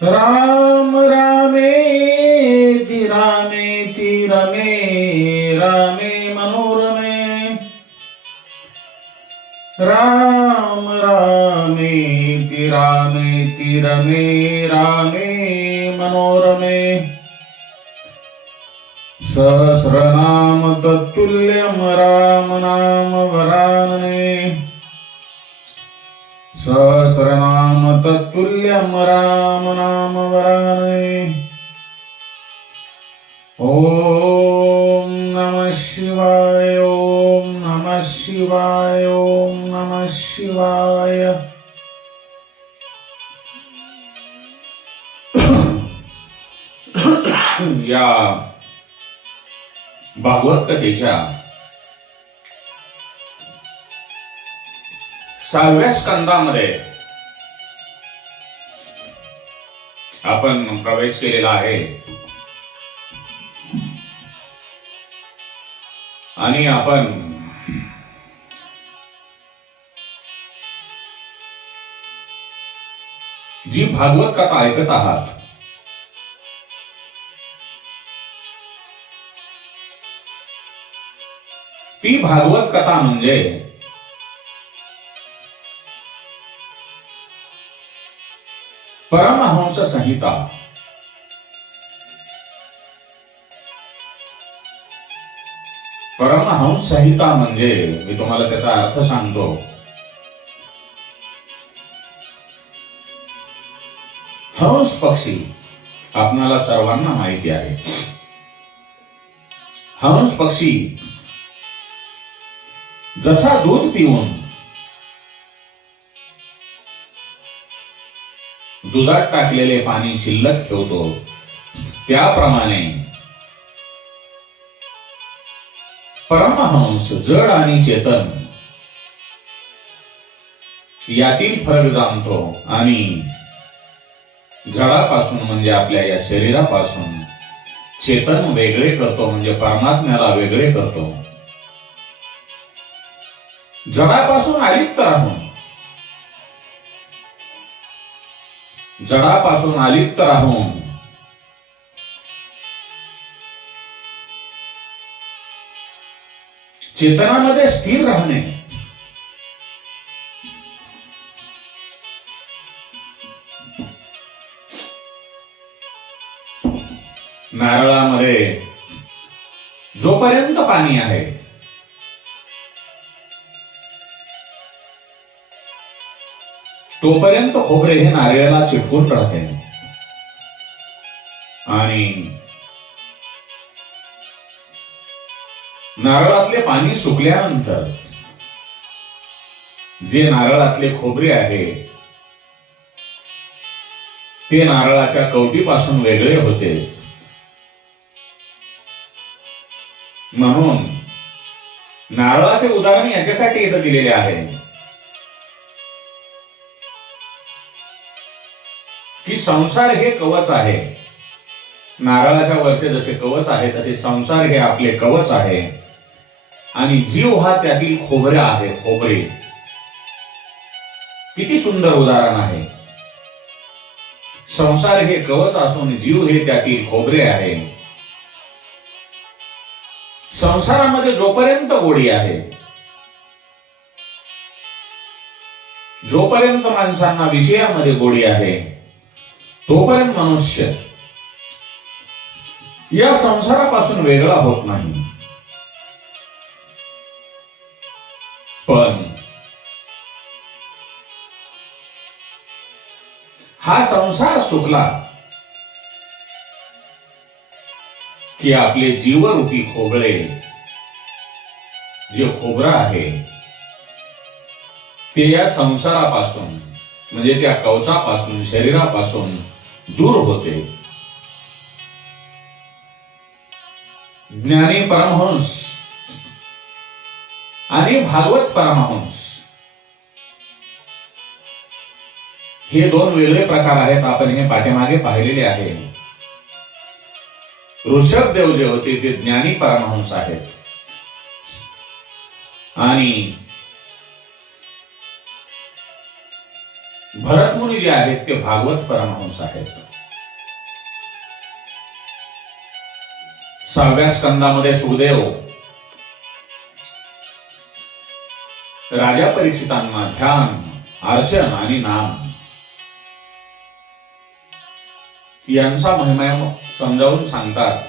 राम रामेति रामेति रमे रामे मनोरमे राम रामेति रामेति रमे रामे मनोरमे सहस्रनाम तत्तुल्यं राम नाम वरानने सहस्रनाम तत्तुल्यं राम नाम वरानने ओम नमः शिवाय ओम नमः शिवाय ओम नमः शिवाय। या भागवत कथेच्या 6व्या स्कंदामध्ये आपण प्रवेश केलेला आहे आणि आपण जी भागवत कथा ऐकत आहात ती भागवत कथा म्हणजे परमहंस संहिता। परमहंस संहिता म्हणजे मी तुम्हाला त्याचा अर्थ सांगतो। हंस पक्षी आपणाला सर्वांना माहिती आहे। हंस पक्षी जसा दूध पिऊन दुधात टाकलेले पाणी शिल्लक ठेवतो त्याप्रमाणे परमहंस जड आणि चेतन यातील फरक जाणतो आणि जडापासून म्हणजे आपल्या या शरीरापासून चेतन वेगळे करतो म्हणजे परमात्म्याला वेगळे करतो। जडापासून अलिप्त राहून चेतनामध्ये स्थिर राहणे नारळामध्ये जोपर्यंत पाणी आहे तोपर्यंत खोबरे हे नारळाला चिटकून राहते आणि नारळातले पाणी सुकल्यानंतर जे नारळातले खोबरे आहे ते नारळाच्या कवटीपासून वेगळे होते। म्हणून नारळाचे उदाहरण याच्यासाठी इथं दिलेले आहे की संसार हे कवच आहे। नारळाच्या वरचे जसे कवच आहे तसे संसार हे आपले कवच आहे आणि जीव हा त्यातील खोबरे आहे। खोबरे किती सुंदर उदाहरण आहे। संसार हे कवच असून जीव हे त्यातील खोबरे आहे। संसारामध्ये जोपर्यंत गोडी आहे, जोपर्यंत माणसांना विषयामध्ये गोडी आहे तोपर्यंत मनुष्य या संसारापासून वेगळा होत नाही। पण हा संसार सुकला की आपले जीवरूपी खोबरे जे खोबरं आहे ते या संसारापासून म्हणजे त्या कवचापासून शरीरापासून दूर होते। ज्ञानी परमहंस आणि भागवत परमहंस हे दोन वेगळे प्रकार आहेत। आपण हे पाठीमागे पाहिलेले आहे। ऋषभदेव जे होते ते ज्ञानी परमहंस आहेत आणि भरतमुनी जे आहेत ते भागवत परमहंस आहेत। 6व्या स्कंदामध्ये सुखदेव राजा परीक्षितांना ध्यान, अर्चन आणि नाम यांचा महिमा समजावून सांगतात.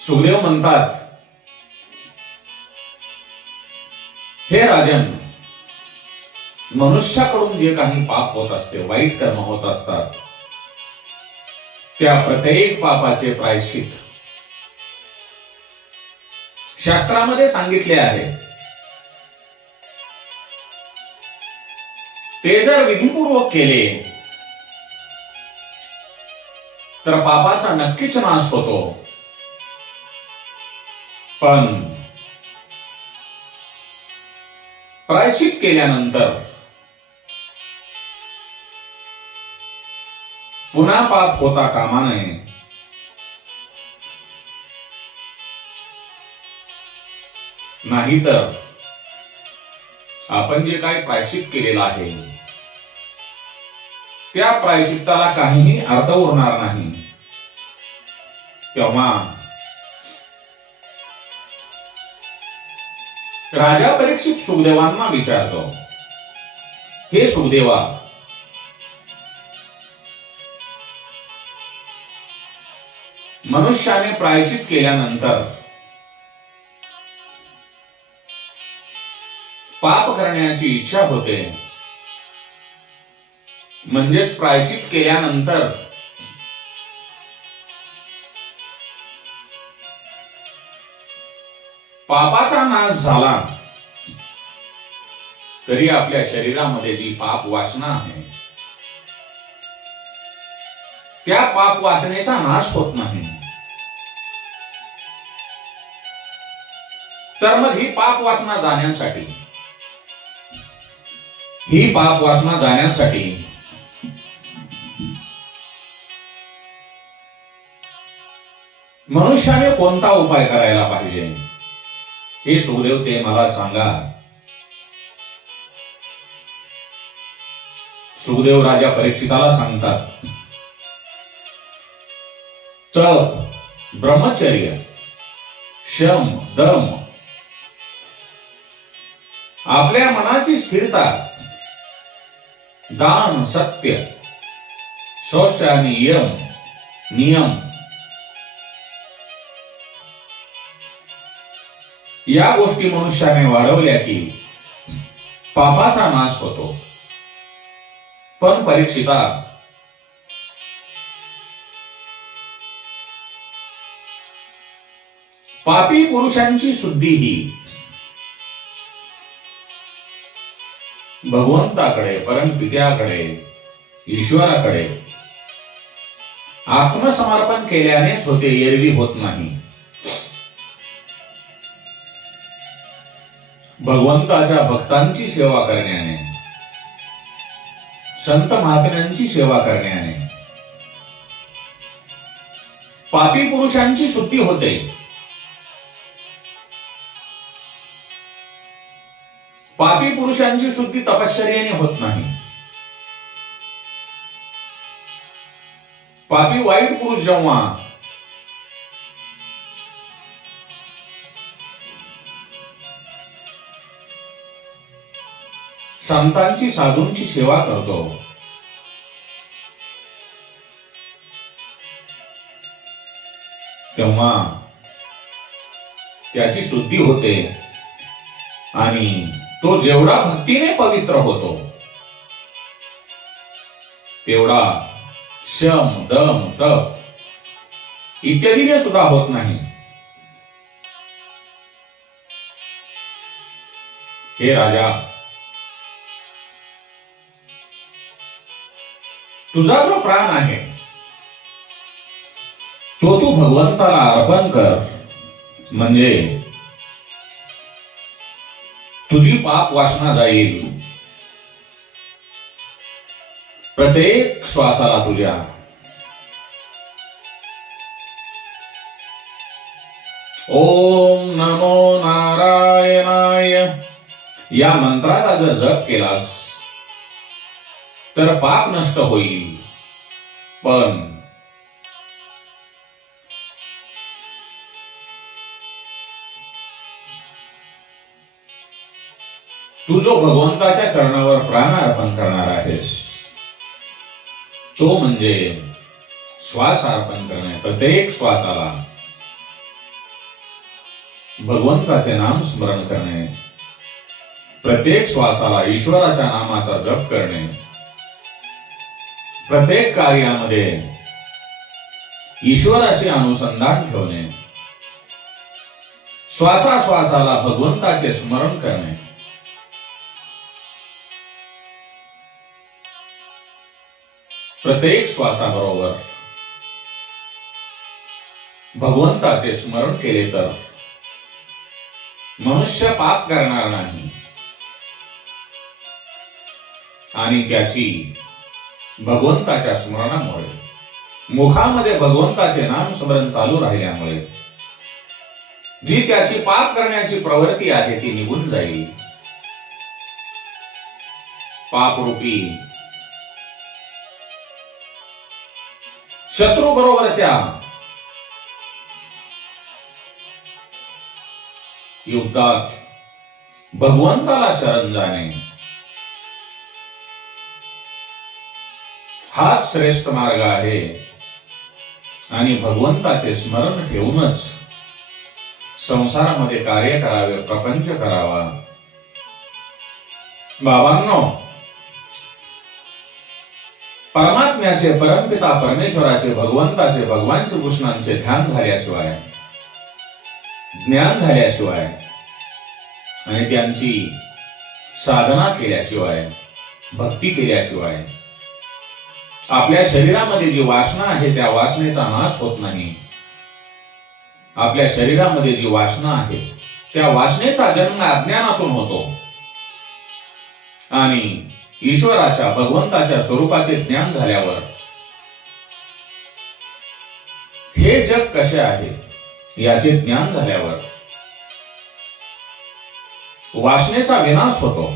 सुखदेव म्हणतात, हे राजन, मनुष्याकडून जे काही पाप होत असते, वाईट कर्म होत असतात, त्या प्रत्येक पापाचे प्रायश्चित शास्त्रामध्ये सांगितले आहे. ते जर विधीपूर्वक केले तर पापाचा नक्कीच नाश होतो. पण प्रायश्चित केल्यानंतर पुन्हा पाप होता कामा नये. नाहीतर आपण जे काही प्रायश्चित केलेलं आहे त्या प्रायश्चित्ताला काहीही अर्थ उरणार नाही. तेव्हा राजा परीक्षित सुखदेवांना विचारतो, हे सुखदेवा, मनुष्याने प्रायश्चित केल्यानंतर पाप करण्याची इच्छा होते, म्हणजेच प्रायश्चित केल्यानंतर पापाचा नाश झाला तरी आपल्या शरीरामध्ये जी पाप वासना आहे त्या पाप वासनेचा नाश होत नाही. तर मग ही पाप वासना जाण्यासाठी मनुष्याने कोणता उपाय करायला पाहिजे, हे सुखदेव ते मला सांगा. सुखदेव राजा परीक्षिताला सांगतात, तप, ब्रह्मचर्य, शम, दम, आपल्या मनाची स्थिरता, दान, सत्य, शौच आणि नियम या गोष्टी मनुष्याने वाढवल्या की पापाचा नाश होतो. पण परीक्षिता, पापी पुरुषांची शुद्धी ही भगवंताकडे, परमपित्याकडे, ईश्वराकडे आत्मसमर्पण केल्यानेच होते, एरवी होत नाही. भगवंताच्या भक्तांची सेवा करण्याने, संत महात्म्यांची सेवा करण्याने पापी पुरुषांची शुद्धी होते. पापी पुरुषांची शुद्धी तपश्चर्येने होत नाही. पापी वाईट पुरुष जेव्हा संतांची, साधूंची सेवा करतो तेव्हा त्याची शुद्धी होते आणि तो जेवढा भक्तीने पवित्र होतो तेवढा शम, दम, तप इत्यादीने सुद्धा होत नाही. हे राजा, तुझा जो प्राण आहे तो तू भगवंताला अर्पण कर, म्हणजे तुझी पाप वासना जाईल. प्रत्येक श्वासाला तुझ्या ओम नमो नारायणाय या मंत्राचा जर जप केलास तर पाप नष्ट होईल. पण तू जो भगवंताच्या चरणावर प्राण अर्पण करणार आहेस तो म्हणजे श्वास अर्पण करणे. प्रत्येक श्वासाला भगवंताचे नाम स्मरण करणे, प्रत्येक श्वासाला ईश्वराच्या नामाचा जप करणे, प्रत्येक कार्यामध्ये ईश्वराशी अनुसंधान ठेवणे, श्वासाश्वासाला भगवंताचे स्मरण करणे. प्रत्येक श्वासाबरोबर भगवंताचे स्मरण केले तर मनुष्य पाप करणार नाही आणि त्याची भगवंताच्या स्मरणामुळे मुखामध्ये भगवंताचे नाम स्मरण चालू राहिल्यामुळे जी त्याची पाप करण्याची प्रवृत्ती आहे ती निघून जाईल. पापरूपी शत्रू बरोबरच्या युद्धात भगवंताला शरण जाणे हाच श्रेष्ठ मार्ग आहे आणि भगवंताचे स्मरण ठेवूनच संसारामध्ये कार्य करावे, प्रपंच करावा. बाबांनो, परमात्म्याचे, परमपिता परमेश्वराचे, भगवंताचे, भगवान श्रीकृष्णांचे ध्यान झाल्याशिवाय, ज्ञान झाल्याशिवाय आणि त्यांची साधना केल्याशिवाय, भक्ती केल्याशिवाय आपल्या शरीरामध्ये जी वासना आहे त्या वासनेचा नाश होत नाही. आपल्या शरीरामध्ये जी वासना आहे त्या वासनेचा जन्म अज्ञानातून होतो आणि ईश्वराच्या, भगवंताच्या स्वरूपाचे ज्ञान झाल्यावर हे जग कसे आहे याचे ज्ञान झाल्यावर वासनेचा विनाश होतो.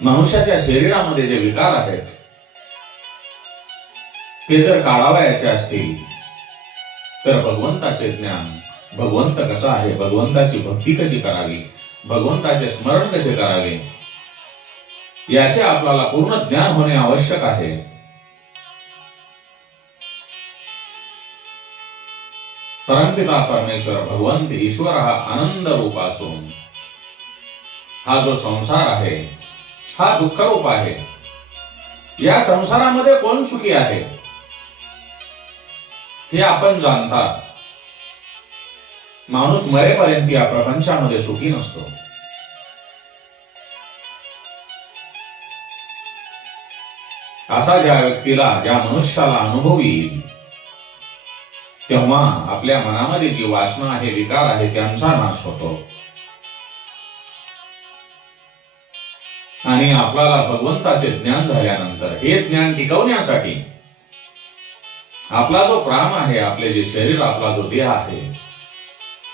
मनुष्याच्या शरीरामध्ये जे विकार आहेत ते जर काढावयाचे असतील तर भगवंताचे ज्ञान, भगवंत कसा आहे, भगवंताची भक्ती कशी करावी, भगवंताचे स्मरण कसे करावे याचे आपल्याला पूर्ण ज्ञान होणे आवश्यक आहे. परमपिता परमेश्वर भगवंत ईश्वर हा आनंद रूप असून हा जो संसार आहे हा दुःख रूप आहे. या संसारामध्ये कोण सुखी आहे हे आपण जाणता. माणूस मरेपर्यंत या प्रपंचामध्ये सुखी नसतो. असा ज्या व्यक्तीला, ज्या मनुष्याला अनुभव येईल तेव्हा आपल्या मनामध्ये जी वासना आहे, विकार आहे त्यांचा नाश होतो आणि आपल्याला भगवंताचे ज्ञान झाल्यानंतर हे ज्ञान टिकवण्यासाठी आपला जो प्राण आहे, आपले जे शरीर, आपला जो देह आहे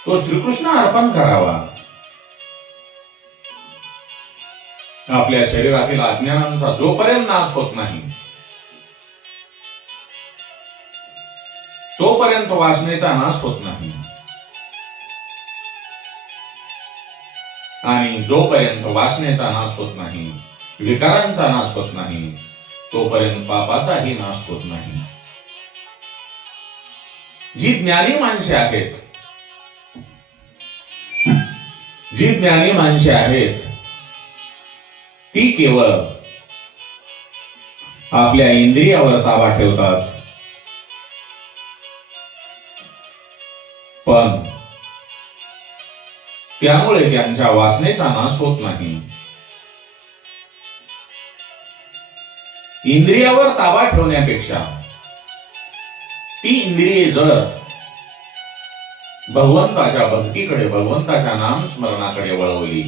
तो श्रीकृष्ण अर्पण करावा. आपल्या शरीरातील अज्ञानांचा जोपर्यंत नाश होत नाही तोपर्यंत वासनेचा नाश होत नाही आणि जोपर्यंत वासनेचा नाश होत नाही, विकारांचा नाश होत नाही, तोपर्यंत पापाचाही नाश होत नाही. जी ज्ञानी माणसे आहेत, जी ज्ञानी माणसे आहेत ती केवळ आपल्या इंद्रियावर ताबा ठेवतात, पण त्यामुळे त्यांच्या वासनेचा नाश होत नाही. इंद्रियावर ताबा ठेवण्यापेक्षा ती इंद्रिये जर भगवंताच्या भक्तीकडे, भगवंताच्या नामस्मरणाकडे वळवली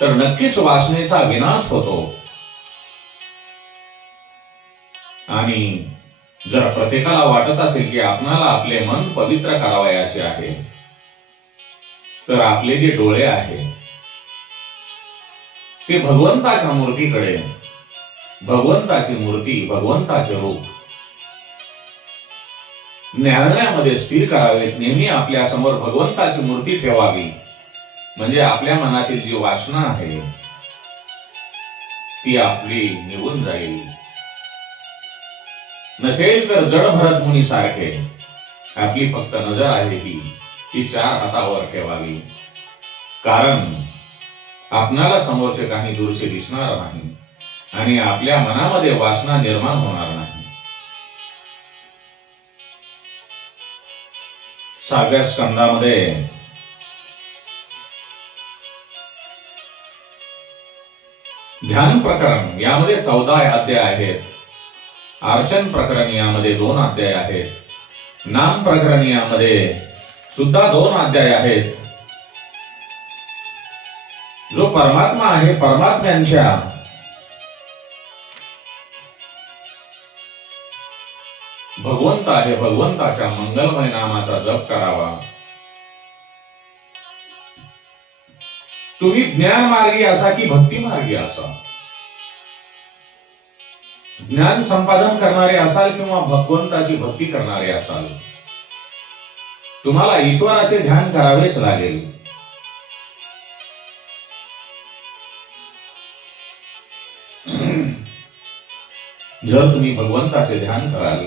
तर नक्कीच वासनेचा विनाश होतो. आणि जर प्रत्येकाला वाटत असेल की आपणाला आपले मन पवित्र करावयाचे आहे तर आपले जे डोळे आहे ते भगवंताच्या मूर्तीकडे, भगवंताची मूर्ती, भगवंताचे रूप न्याहाळण्यामध्ये स्थिर करावेत. नेहमी आपल्या समोर भगवंताची मूर्ती ठेवावी म्हणजे आपल्या मनातील जी वासना आहे ती आपली निघून जाईल. नसेल तर जड भरत मुनी सारखे आपली फक्त नजर आहे ती चार हातावर ठेवावी. कारण आपणाला समोरचे काही दूरचे दिसणार नाही आणि आपल्या मनामध्ये वासना निर्माण होणार नाही. 6व्या स्कंदामध्ये ध्यान प्रकरण यामध्ये 14 अध्याय आहेत. अर्चन प्रकरण यामध्ये 2 अध्याय आहेत. नाम प्रकरण यामध्ये सुद्धा 2 अध्याय आहेत. जो परमात्मा आहे परमात्म्यांच्या भगवंत आहे भगवंताच्या मंगलमय नामाचा जप करावा. तुम्ही ज्ञान मार्गी असा की भक्ती मार्गी असा, ज्ञान संपादन करणारे असाल किंवा भगवंताची भक्ती करणारे असाल, तुम्हाला ईश्वराचे ध्यान करावेच लागेल. जर तुम्ही भगवंताचे ध्यान कराल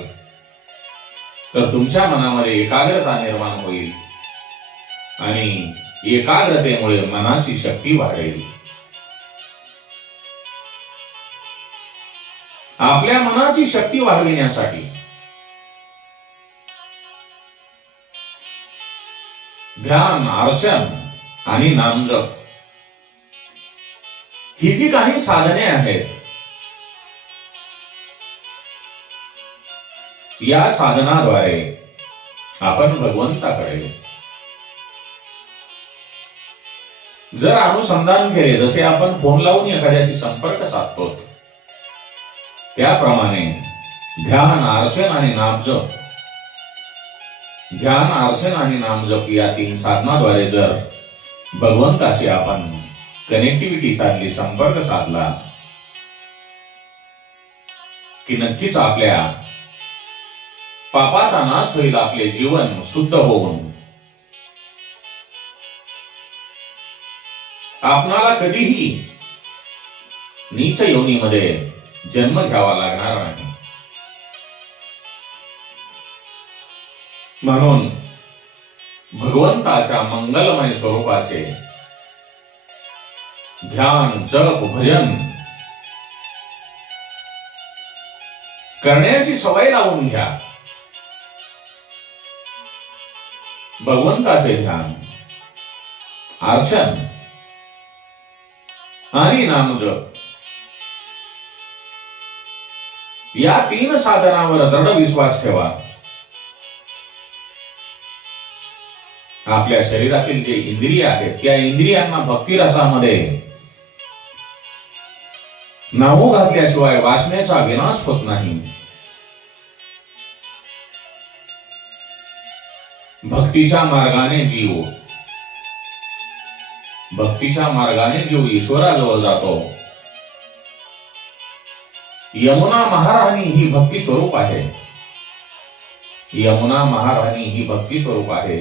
तर तुमच्या मनामध्ये एकाग्रता निर्माण होईल आणि एकाग्रतेमुळे मनाची शक्ती वाढेल. आपल्या मनाची शक्ती वाढविण्यासाठी ध्यान, अर्चन आणि नामजप ही जी काही साधने आहेत, या साधनाद्वारे आपण भगवंताकडे जर अनुसंधान केले, जसे आपण फोन लावून एखाद्याशी संपर्क साधतो, त्याप्रमाणे ध्यान, अर्चन आणि नामजप, ध्यान, अर्चन आणि नामजप या 3 साधनाद्वारे जर भगवंताशी आपण कनेक्टिव्हिटी साधली, संपर्क साधला, की नक्कीच आपल्या पापाचा नाश होईल. आपले जीवन शुद्ध होऊन आपणाला कधीही नीच योनीमध्ये जन्म घ्यावा लागणार नाही. म्हणून भगवंताच्या मंगलमय स्वरूपाचे ध्यान, जप, भजन करण्याची सवय लावून घ्या. भगवंताचे ध्यान, अर्चन आणि नामजप या 3 साधनावर दृढ विश्वास ठेवा. आपल्या शरीरातील जे इंद्रिय आहेत त्या इंद्रियांना भक्ती रसामध्ये नाहू घातल्याशिवाय वासनेचा विनाश होत नाही. भक्तीच्या मार्गाने जीव ईश्वराजवळ जातो. यमुना महाराणी ही भक्ती स्वरूप आहे. यमुना महाराणी ही भक्ती स्वरूप आहे.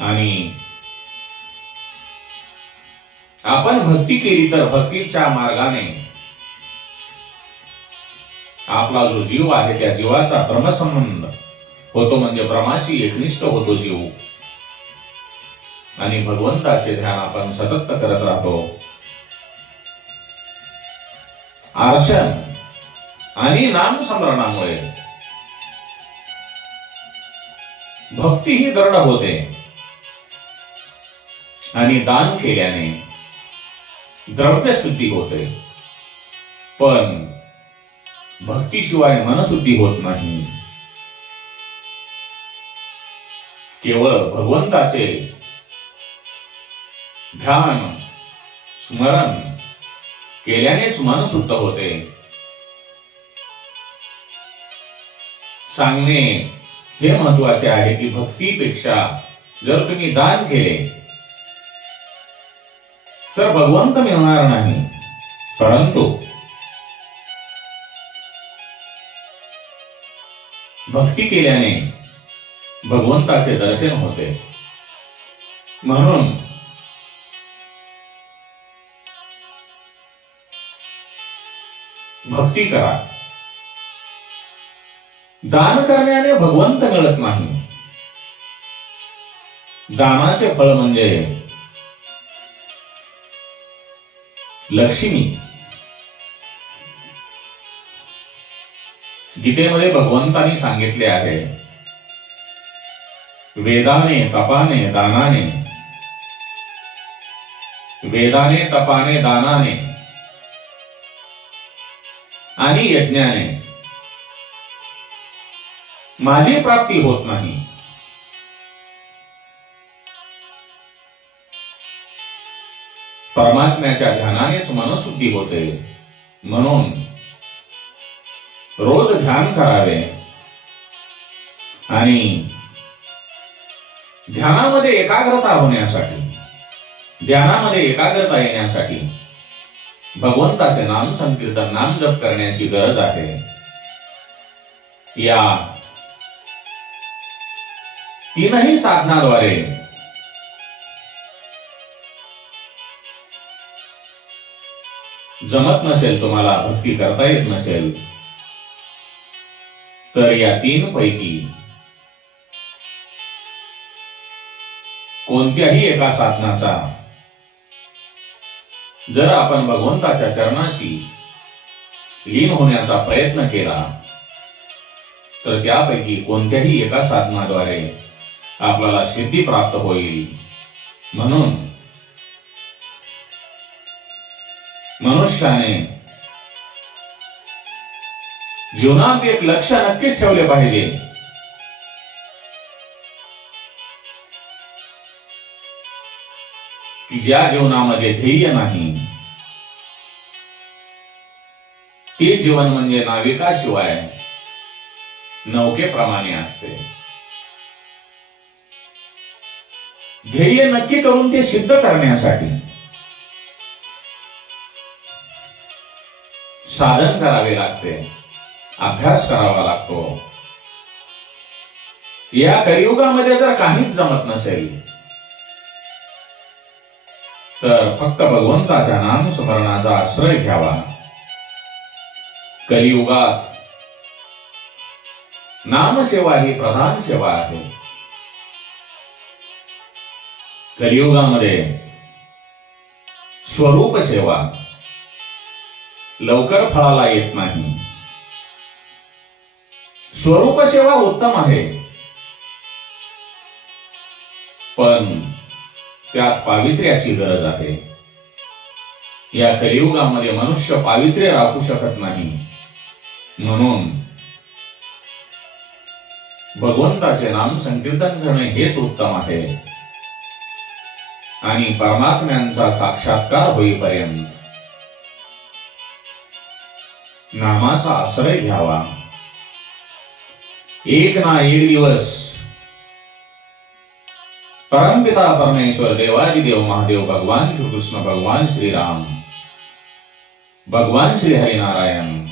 आणि आपण भक्ती केली तर भक्तीच्या मार्गाने आपला जो जीव आहे त्या जीवाचा ब्रह्मसंबंध होतो, म्हणजे ब्रह्माशी एकनिष्ठ होतो जीव. आणि भगवंताचे ध्यान आपण सतत करत राहतो. अर्चन आणि नामस्मरणामुळे भक्ती ही दृढ होते आणि दान केल्याने द्रव्य शुद्धी होते. पण भक्तीशिवाय मनशुद्धी होत नाही. केवळ भगवंताचे ध्यान, स्मरण केल्यानेच मन शुद्ध होते. सांगणे हे महत्वाचे आहे की भक्तीपेक्षा जर तुम्ही दान केले तर भगवंत मिळणार नाही, परंतु भक्ती केल्याने भगवंताचे दर्शन होते. म्हणून भक्ती करा. दान करण्याने भगवंत मिळत नाही. दानाचे फळ म्हणजे लक्ष्मी. गीतेमध्ये भगवंतांनी सांगितले आहे, वेदाने तपाने दानाने, वेदाने तपाने दानाने आणि यज्ञाने माझी प्राप्ती होत नाही. परमात्म्याच्या ध्यानानेच मनशुद्धी होते. म्हणून रोज ध्यान करावे आणि ध्यानामध्ये एकाग्रता होण्यासाठी, ध्यानामध्ये एकाग्रता येण्यासाठी भगवंताचे नाम संकीर्तन, नाम जप करण्याची गरज आहे. या तीनही साधनाद्वारे जमत नसेल, तुम्हाला भक्ती करता येत नसेल, तर या तीन पैकी कोणत्याही एका साधनाचा जर आपण भगवंताच्या चरणाशी लीन होण्याचा प्रयत्न केला, तर त्यापैकी कोणत्याही एका साधनाद्वारे आपल्याला सिद्धी प्राप्त होईल. म्हणून मनुष्याने जीवनात एक लक्ष्य नक्कीच ठेवले पाहिजे. की ज्या जीवनामध्ये ध्येय नाही, ते जीवन म्हणजे नाविकाशिवाय नौकेप्रमाणे असते. ध्येय नक्की करून ते सिद्ध करण्यासाठी साधन करावे लागते, अभ्यास करावा लागतो. या कलियुगामध्ये जर काहीच जमत नसेल, तर फक्त भगवंताच्या नाम स्मरणाचा आश्रय घ्यावा. कलियुगात नामसेवा ही प्रधान सेवा आहे. कलियुगामध्ये स्वरूप सेवा लवकर फळाला येत नाही. स्वरूप सेवा उत्तम आहे, पण त्यात पावित्र्याची गरज आहे. या कलियुगामध्ये मनुष्य पावित्र्य राखू शकत नाही. म्हणून भगवंताचे नाम संकीर्तन करणे हेच उत्तम आहे. आणि परमात्म्यांचा साक्षात्कार होईपर्यंत नामाचा आश्रय घ्यावा. एक ना एक दिवस परमपिता परमेश्वर देवादिदेव महादेव भगवान श्री कृष्ण, भगवान श्रीराम, भगवान श्री हरिनारायण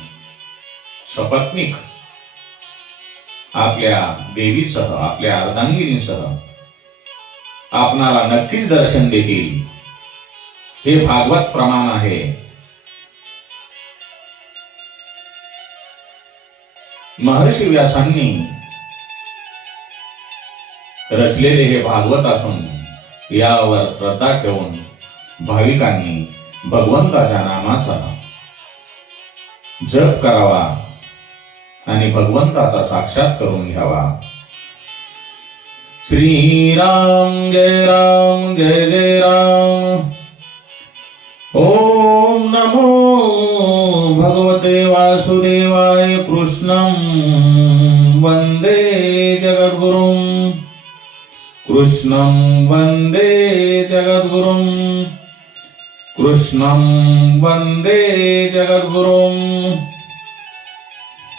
सपत्नीक आपल्या देवीसह, आपल्या अर्धांगिनीसह आपणाला नक्कीच दर्शन देतील. हे भागवत प्रमाण आहे. महर्षी व्यासांनी रचलेले हे भागवत असून यावर श्रद्धा ठेवून भाविकांनी भगवंताच्या नामाचा जप करावा आणि भगवंताचा साक्षात करून घ्यावा. श्रीराम जय राम, जय जय राम. ओम नमो भगवते वासुदेवाय. कृष्णं वंदे जगद्गुरुं, कृष्णं वंदे जगद्गुरुं, कृष्णं वंदे जगद्गुरुं.